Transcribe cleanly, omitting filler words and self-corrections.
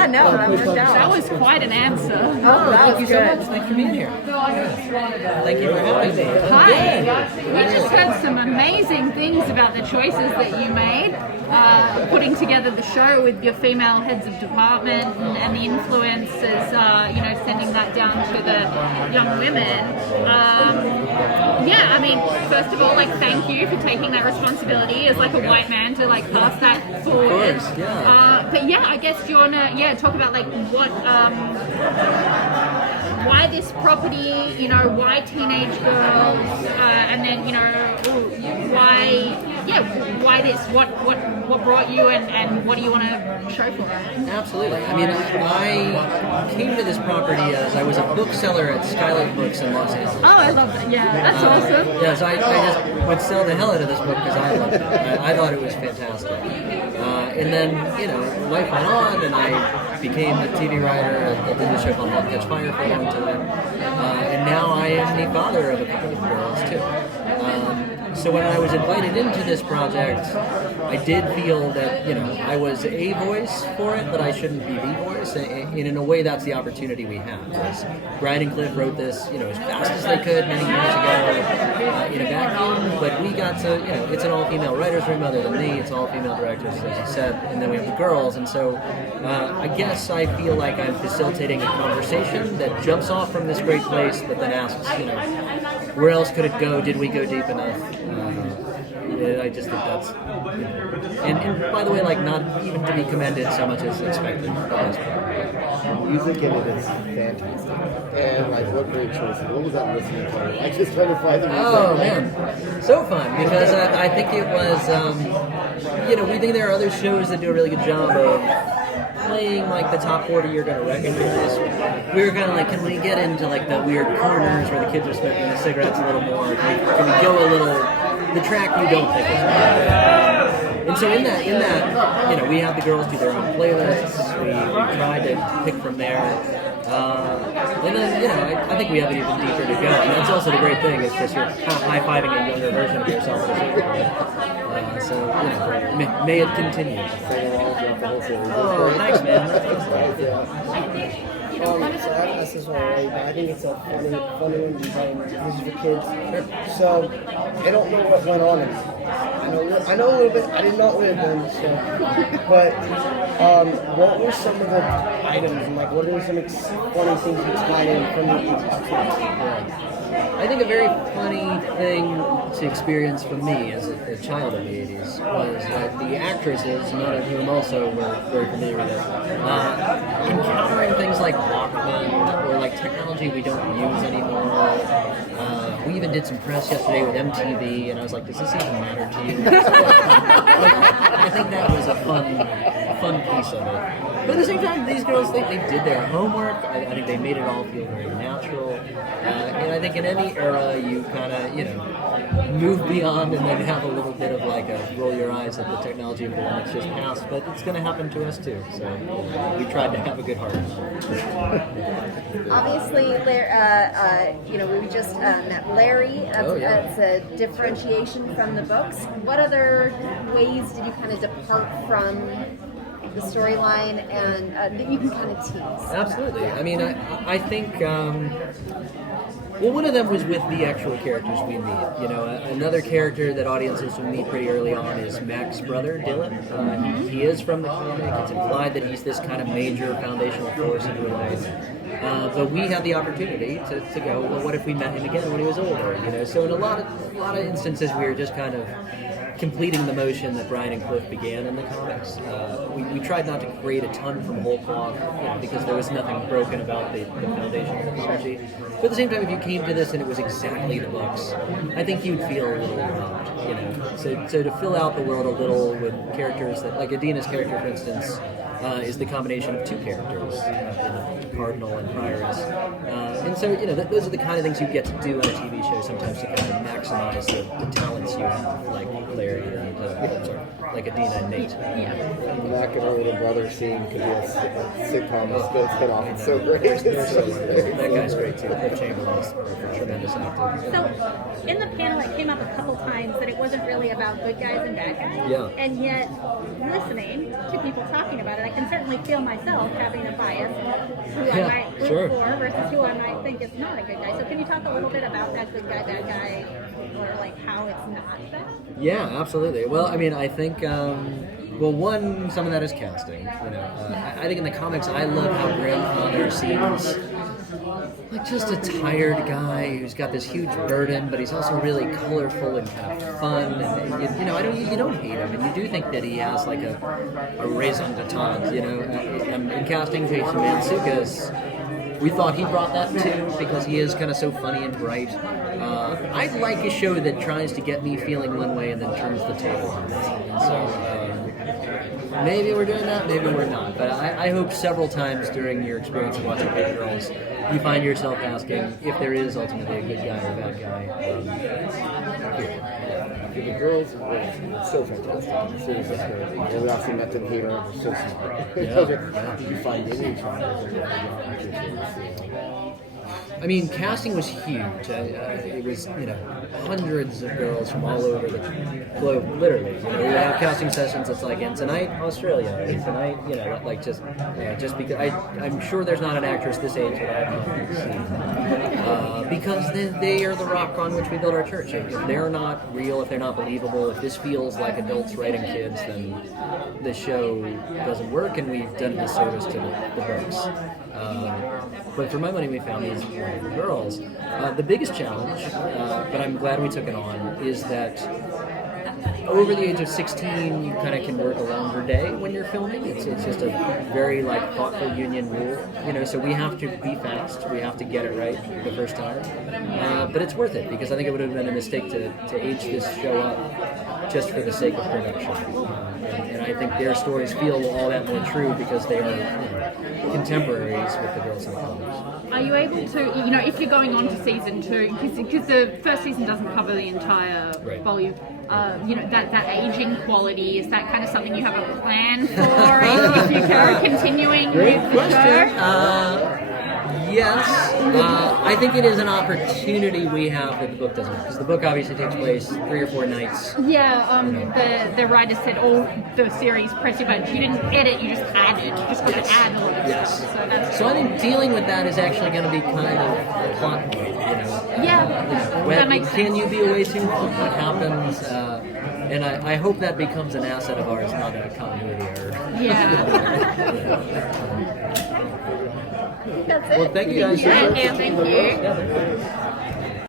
Yeah, no, that worked out. That was quite an answer. Oh, that was good. Thanks for being here. Thank you for having me. Hi. We just heard some amazing things about the choices that you made, putting together the show with your female heads of department and the influences, sending that down to the young women. First of all, thank you for taking that responsibility as a white man to pass that forward. Of course, yeah. I guess you wanna talk about what why this property, why teenage girls, and then why this? What brought you and what do you want to show for it? Absolutely. I came to this property as I was a bookseller at Skylight Books in Los Angeles. Oh, I love that. Yeah, that's awesome. Yeah, so I just would sell the hell out of this book because I loved it. I thought it was fantastic. And then, life went on, and I became a TV writer at the show called Love Catch Fire for a long time. And now I am the father of a couple of girls, too. So when I was invited into this project, I did feel that, I was a voice for it, but I shouldn't be the voice. And in a way, that's the opportunity we have. Because Brian and Cliff wrote this, as fast as they could many years ago in a vacuum. But we got to, it's an all-female writer's room other than me. It's all-female directors, as you said. And then we have the girls. And so I guess I feel like I'm facilitating a conversation that jumps off from this great place, but then asks, where else could it go? Did we go deep enough? I just think that's, and by the way, not even to be commended so much as expected. Music in it is fantastic, and what great choices. What was that listening to? Just trying to find the music. Oh man, so fun because I think it was, we think there are other shows that do a really good job of playing the top 40 you're going to recognize. We were kind of can we get into the weird corners where the kids are smoking the cigarettes a little more? Can we go a little the track you don't think is good? And so in that, we have the girls do their own playlists. We tried to pick from there. And then, I think we have it even deeper to go. And that's also the great thing, is just you're kind of high-fiving a younger version of yourself. May it continue. Oh, thanks, man. So I've asked this one already, but I think it's a funny one because this is for kids. So I don't know what went on in it. I know a little bit. I did not live then, but what were some of the items and what are some funny things you tied in from the I think a very funny thing to experience for me as a child of the 80s was that the actresses, none of whom also were very familiar with it, encountering things like Walkman or technology we don't use anymore. We even did some press yesterday with MTV, and I was like, does this even matter to you? I think that was a fun piece of it. But at the same time, these girls, they did their homework. I think they made it all feel very natural. And I think in any era, you kind of, move beyond and then have a little bit of a roll your eyes at the technology of the one that's just passed. But it's going to happen to us too. So we tried to have a good heart. Obviously, we just met Larry. It's a differentiation from the books. What other ways did you kind of depart from the storyline and that you can kind of tease? Absolutely. I think one of them was with the actual characters we meet. Another character that audiences will meet pretty early on is Mac's brother, Dylan. He is from the comic. It's implied that he's this kind of major foundational force in your life. But we had the opportunity to go, well, what if we met him again when he was older? So in a lot of instances, we were just kind of completing the motion that Brian and Cliff began in the comics. We tried not to create a ton from whole cloth, because there was nothing broken about the foundation of the mythology. But at the same time, if you came to this and it was exactly the books, I think you'd feel a little robbed, So to fill out the world a little with characters that, like Adina's character, for instance, is the combination of two characters, Cardinal and Prioress. And so, those are the kind of things you get to do on a TV show sometimes to kind of maximize the talents you have, like Larry and, like Adina and Nate. The Mac and her little brother scene could be a sitcom spin-off. It's so great. That guy's great too. Cliff Chamberlain is a tremendous actor. So, in the panel, it came up a couple times that it wasn't really about good guys and bad guys. Yeah. And yet, listening to people people talking about it, I can certainly feel myself having a bias who I Yeah, might root sure. for versus who I might think is not a good guy. So can you talk a little bit about that good guy, bad guy, or like how it's not that? Yeah, absolutely. Well, I mean, I think, well, one, some of that is casting. You know, I think in the comics, I love how Grandfather seems like just a tired guy who's got this huge burden, but he's also really colorful and kind of fun. And you know, you don't hate him, and you do think that he has like a raison d'etat. You know, in casting Jason Mantzoukas, we thought he brought that too because he is kind of so funny and bright. I like a show that tries to get me feeling one way and then turns the tables on it. And so maybe we're doing that, maybe we're not. But I hope several times during your experience of watching Paper Girls, you find yourself asking if there is ultimately a good guy or a bad guy. The girls were so fantastic. As soon as I heard, and we also met them here. They're so smart. Did you find any challenges? I mean, casting was huge. It was, you know, hundreds of girls from all over the globe, literally. You know, we have casting sessions that's like, and tonight, Australia, and tonight, you know, like just because I'm sure there's not an actress this age that I haven't seen. Because they are the rock on which we build our church. If they're not real, if they're not believable, if this feels like adults writing kids, then the show doesn't work, and we've done a disservice to the books. But for my money, we found these wonderful girls. The biggest challenge, but I'm glad we took it on, is that over the age of 16, you kind of can work a longer day when you're filming. It's just a very like thoughtful union rule, you know. So we have to be fast. We have to get it right the first time. But it's worth it because I think it would have been a mistake to age this show up just for the sake of production. And I think their stories feel all that more true because they are, you know, contemporaries with the girls in the comics. Are you able to, you know, if you're going on to season 2, because the first season doesn't cover the entire Right. volume, you know, that aging quality, is that kind of something you have a plan for if you are continuing with the show? Yes. I think it is an opportunity we have that the book doesn't, because the book obviously takes place 3 or 4 nights. Yeah, the writer said all the series press you button. You didn't edit, you just added. You just got to add all of this Yes. stuff. So that's So I think dealing with that is actually going to be kind of a plot point, you know. Yeah, that makes sense. Can you be away too long? What happens? And I hope that becomes an asset of ours, not a continuity error. Yeah. That's it. Well, thank you guys. Yeah, thank you. Yeah, thank you.